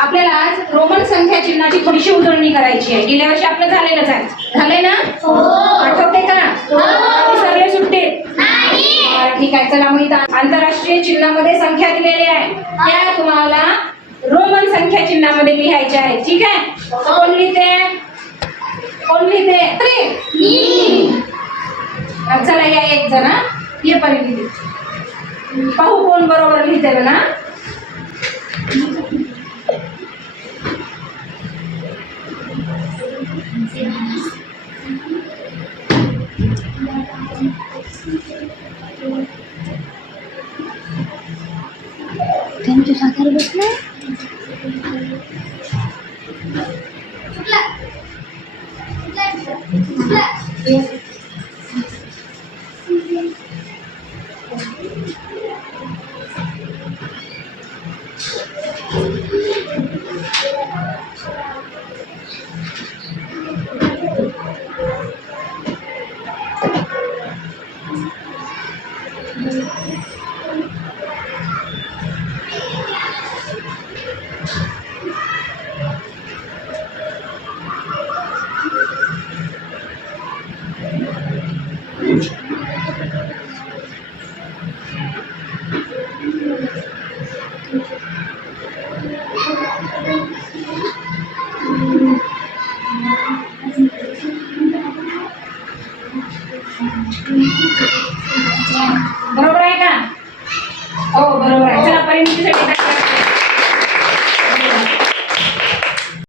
आपल्याला आज रोमन संख्या चिन्हाची थोडीशी उजळणी करायची आहे. गेल्या वर्षी आपलं झालेलंच आहे. झालंय ना? आठवते का? विसरले सुट्टीत? ठीक आहे. चला मग इथं आंतरराष्ट्रीय चिन्हामध्ये संख्या दिलेली आहे, त्या तुम्हाला रोमन संख्या चिन्हामध्ये लिहायच्या आहे. ठीक आहे? कोण लिहिते? कोण लिहिते? चला या एक जण ये पण लिहिते. पाहू कोण बरोबर लिहिते ना. त्यांची साखर बसलाय. बरोबर आहे का? हो बरोबर आहे. चला परिमितीसाठी